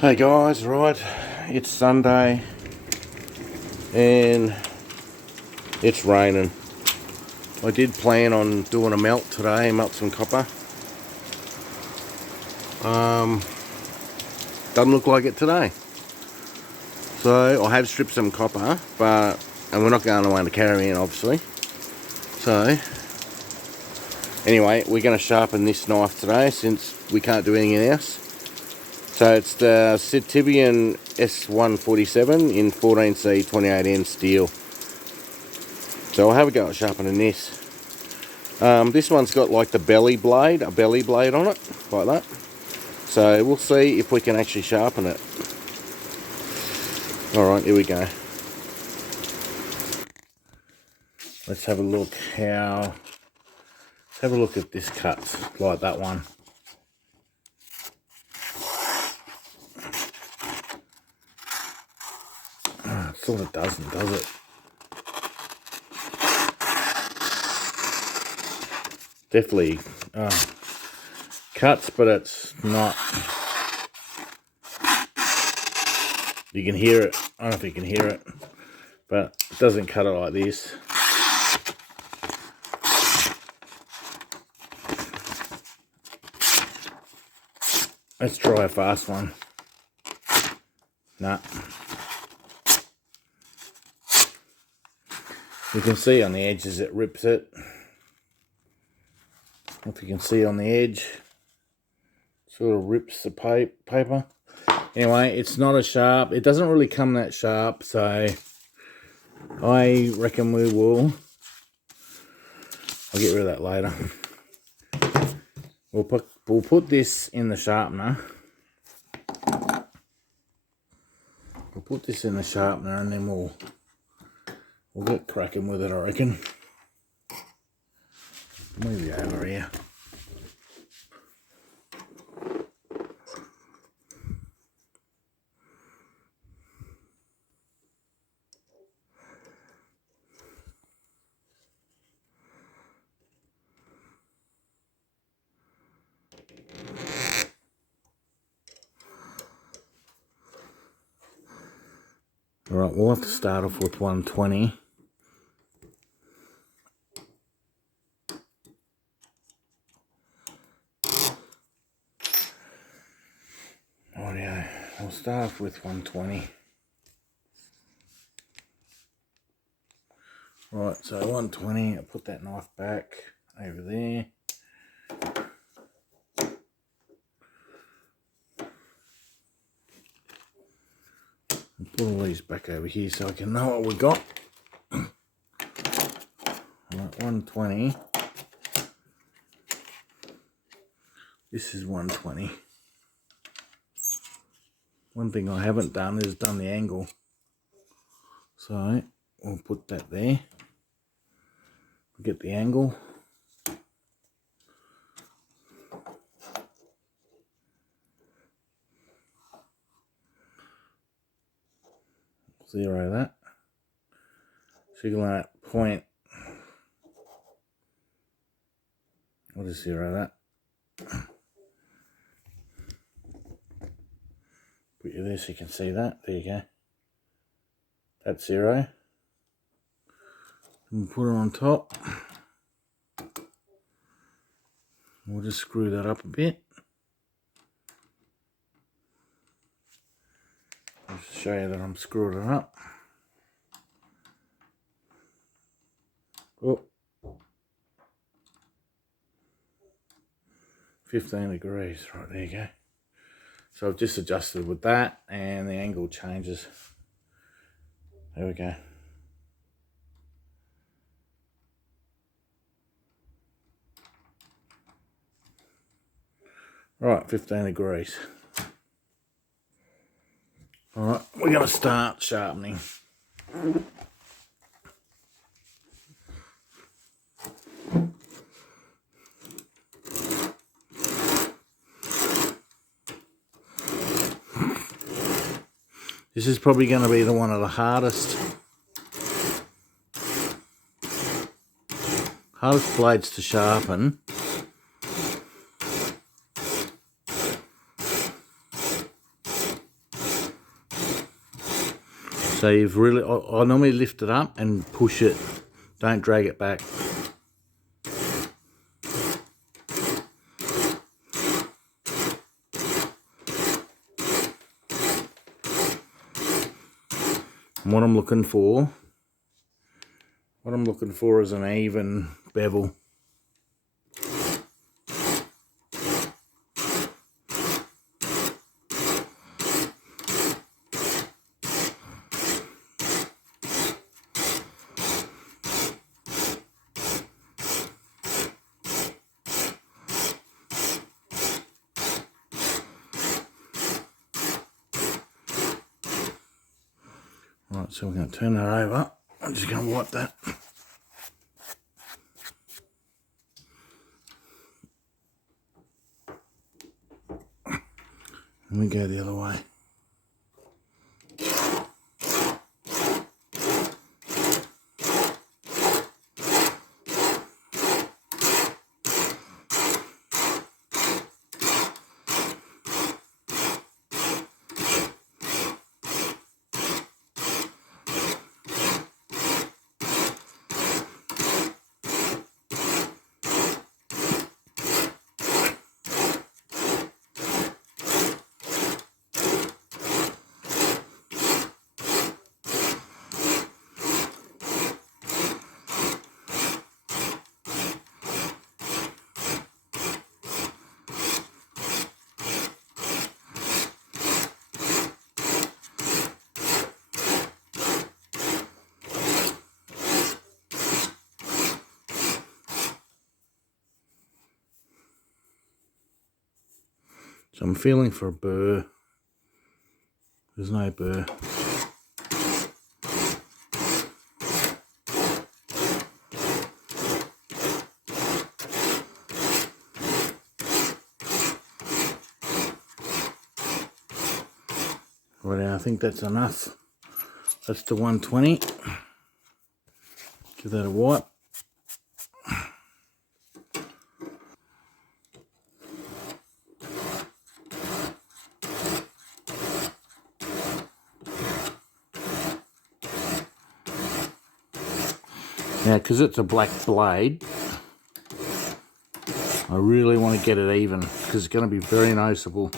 Hey guys, right, it's Sunday and it's raining. I did plan on doing a melt today, melt some copper. Doesn't look like it today. So I have stripped some copper, and we're not going away in the caravan obviously. So anyway, we're going to sharpen this knife today since we can't do anything else. So it's the Sitivien ST147 in 14C 28N steel. So I'll have a go at sharpening this. This one's got like a belly blade on it, like that. So we'll see if we can actually sharpen it. Alright, here we go. Let's have a look at this cut, like that one. It sort of doesn't, does it? Definitely cuts, but it's not. You can hear it. I don't know if you can hear it, but it doesn't cut it like this. Let's try a fast one. Nah. You can see on the edges it rips it. If you can see on the edge, sort of rips the paper. Anyway, it's not as sharp. It doesn't really come that sharp, so I reckon we will. I'll get rid of that later. We'll put this in the sharpener. We'll put this in the sharpener and then we'll get cracking with it, I reckon. Move you over here. Alright, we'll have to start off with 120. Rightio, we'll start off with 120. Right, so 120, I'll put that knife back over there. And put all these back over here so I can know what we got. Right, 120. This is 120. One thing I haven't done is done the angle. So we'll put that there. Get the angle. Zero that. So you're going to point. I'll just zero that. Put you there so you can see that. There you go. That's zero. And we'll put it on top. We'll just screw that up a bit. Just show you that I'm screwing it up. Oh. 15 degrees, right, there you go. So I've just adjusted with that and the angle changes. There we go. Right, 15 degrees. Alright, we're going to start sharpening. This is probably going to be one of the hardest blades to sharpen. So you've really, I normally lift it up and push it, don't drag it back. And what I'm looking for is an even bevel. Right, so we're going to turn that over. I'm just going to wipe that. And we go the other way. So I'm feeling for a burr. There's no burr. Right, I think that's enough. That's the 120. Give that a wipe. Now, because it's a black blade, I really want to get it even because it's going to be very noticeable.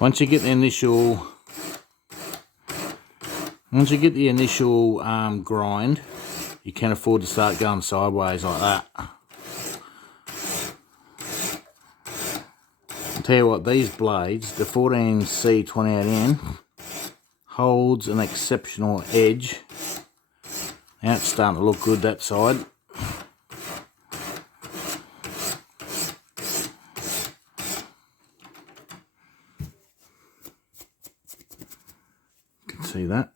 Once you get the initial, grind, you can afford to start going sideways like that. I'll tell you what, these blades, the 14C28N, holds an exceptional edge. Now it's starting to look good that side. You can see that.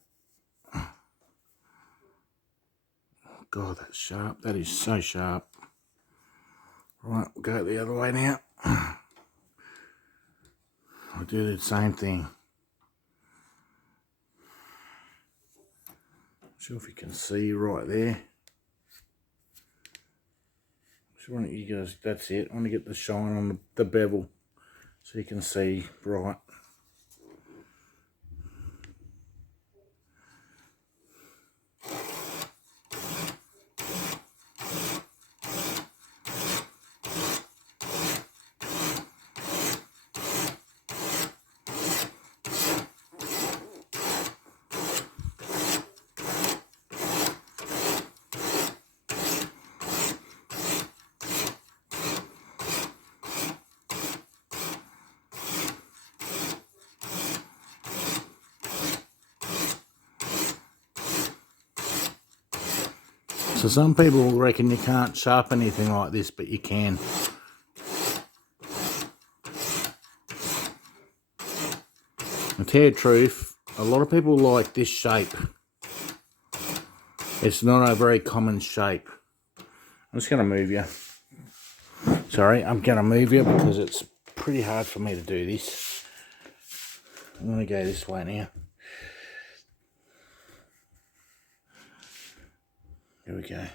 God, that's sharp. That is so sharp. Right, we'll go the other way now. I'll do the same thing. Not sure if you can see right there. So you guys, that's it. I want to get the shine on the bevel so you can see right. So some people reckon you can't sharpen anything like this, but you can. To tell you the truth, a lot of people like this shape. It's not a very common shape. I'm just going to move you. Sorry, I'm going to move you because it's pretty hard for me to do this. I'm going to go this way now. Here we go.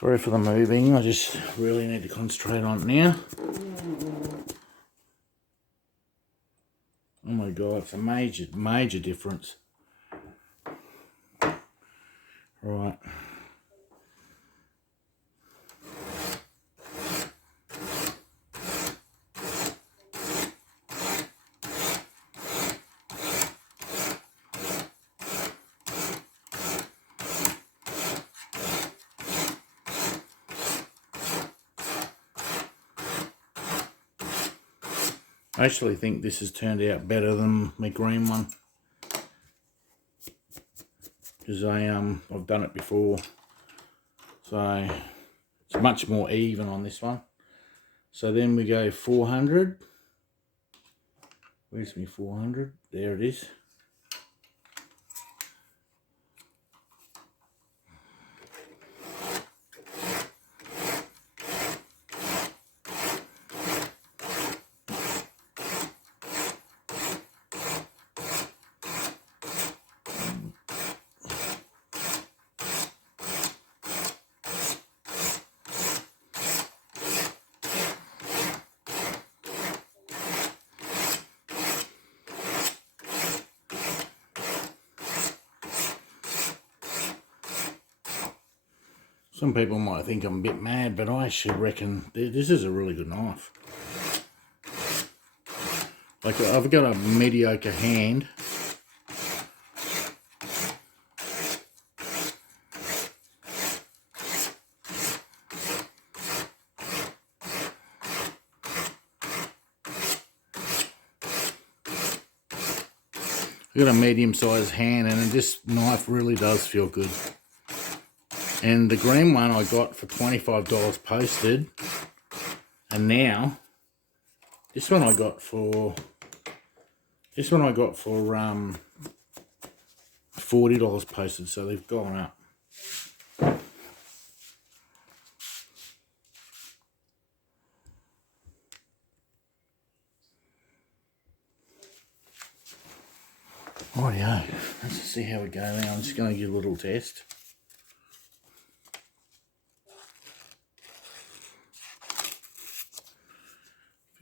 Sorry for the moving, I just really need to concentrate on it now. Oh my god, it's a major difference. Right. I actually think this has turned out better than my green one, because I've done it before, so it's much more even on this one. So then we go 400. Where's my 400? There it is. Some people might think I'm a bit mad, but I actually reckon this is a really good knife. Like, I've got a mediocre hand. I've got a medium-sized hand, and this knife really does feel good. And the green one I got for $25 posted, and now this one I got for $40 posted, so they've gone up. Rightio, let's just see how we go now. I'm just going to give a little test.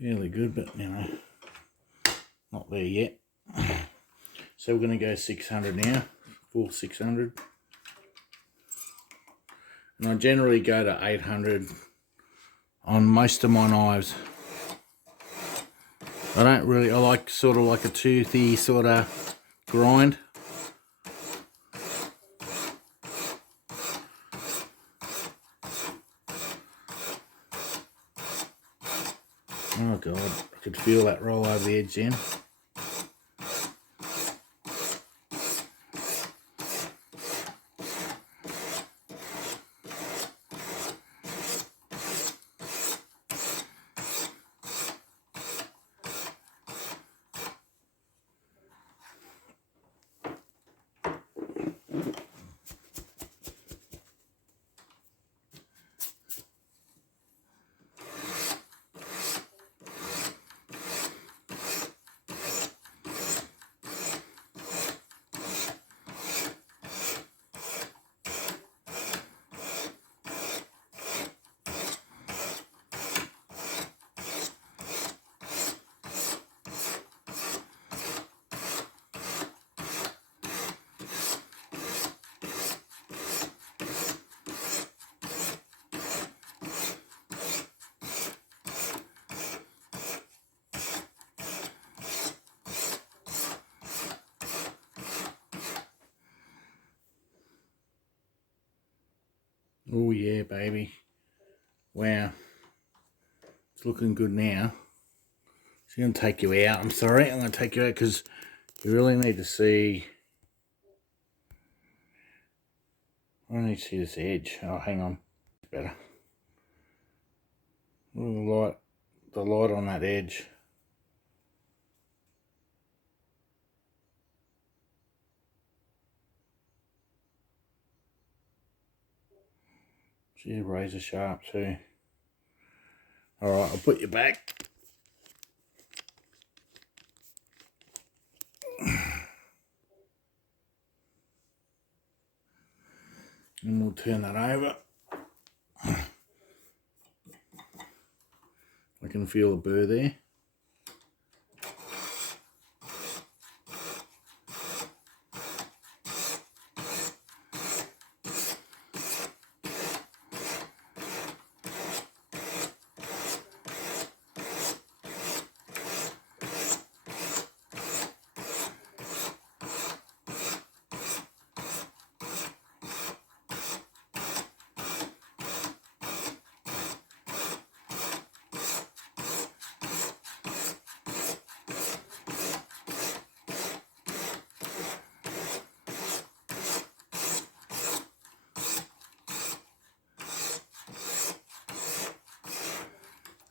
Fairly good, but you know, not there yet. So we're going to go 600 now, full 600. And I generally go to 800 on most of my knives. I like sort of like a toothy sort of grind. Oh god, I could feel that roll over the edge then. Oh yeah, baby. Wow. It's looking good now. So I'm going to take you out. I'm sorry, I'm going to take you out because you really need to see. I need to see this edge. Oh, hang on. Better. Look at the light on that edge. She's razor sharp too. Alright, I'll put you back. And we'll turn that over. I can feel a burr there.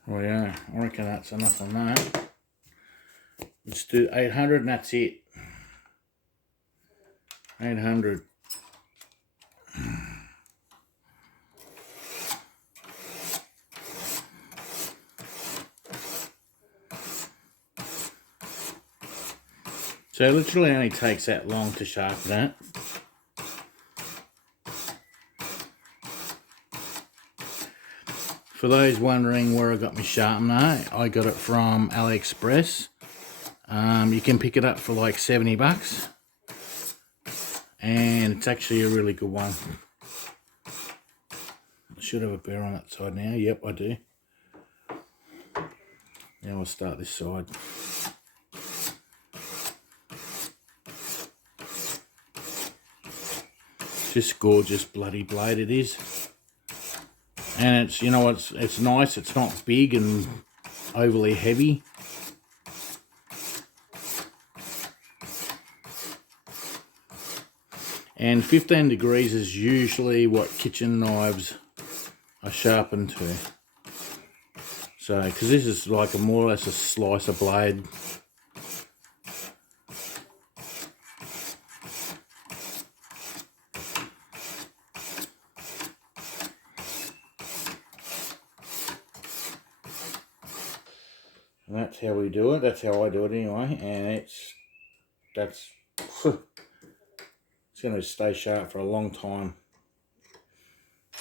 Oh yeah, I reckon that's enough on that. Let's do 800 and that's it. 800. So it literally only takes that long to sharpen it. For those wondering where I got my sharpener, I got it from AliExpress. You can pick it up for like 70 bucks. And it's actually a really good one. I should have a burr on that side now. Yep, I do. Now I'll start this side. Just gorgeous bloody blade it is. And it's, you know, it's nice, it's not big and overly heavy. And 15 degrees is usually what kitchen knives are sharpened to. So, because this is like a more or less a slicer blade. And that's how we do it. That's how I do it anyway. And it's going to stay sharp for a long time.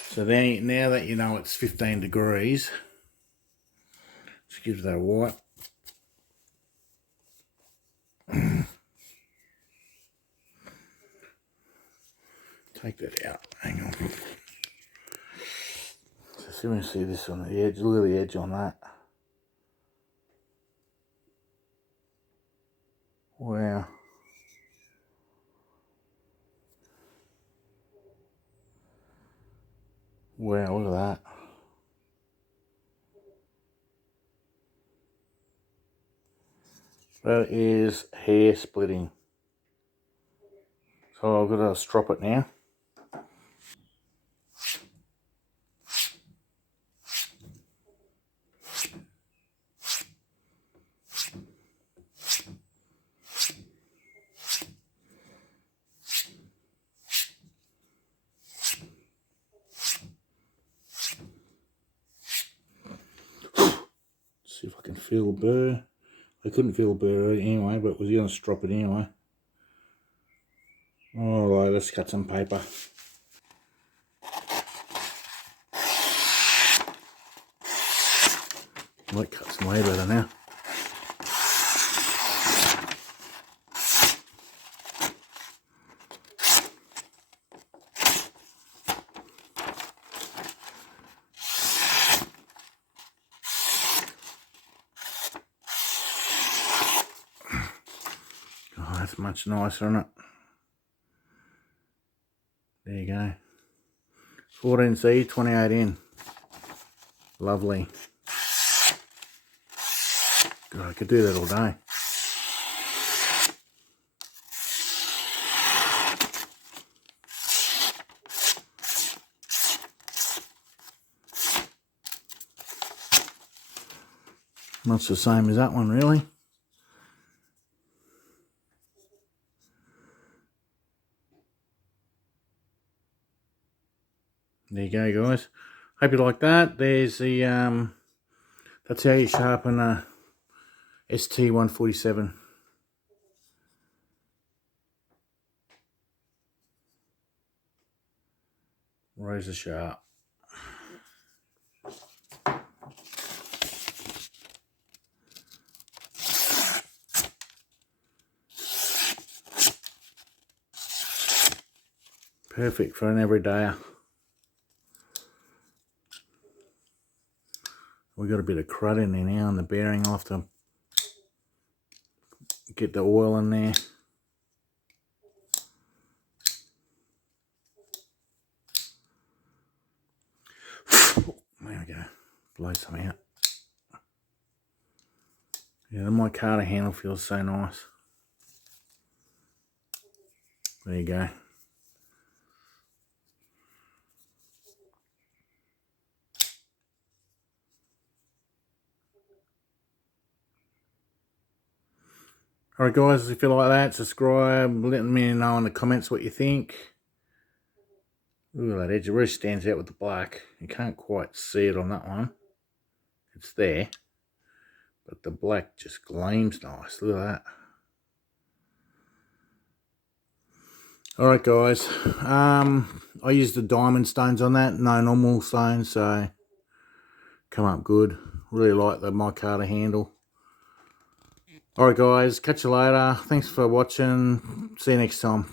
So then, now that you know it's 15 degrees, just give that a wipe. Take that out. Hang on. So you can see this on the edge. Look at the edge on that. Wow. Wow, look at that. That is hair splitting. So I've got to strop it now. See if I can feel a burr. I couldn't feel a burr anyway, but was going to strop it anyway. Alright, let's cut some paper. Might cut some way better now. Oh, that's much nicer, isn't it? There you go. 14C, 28N. Lovely. God, I could do that all day. Much the same as that one, really. There you go, guys. Hope you like that. There's the that's how you sharpen a ST147. Razor sharp. Perfect for an everydayer. We got a bit of crud in there now on the bearing. I'll have to get the oil in there. There we go. Blow some out. Yeah, the micarta handle feels so nice. There you go. Alright guys, if you like that, subscribe, let me know in the comments what you think. Ooh, that edge really stands out with the black. You can't quite see it on that one. It's there. But the black just gleams nice. Look at that. Alright guys, I used the diamond stones on that, no normal stones, so come up good. Really like the micarta handle. Alright guys, catch you later. Thanks for watching. See you next time.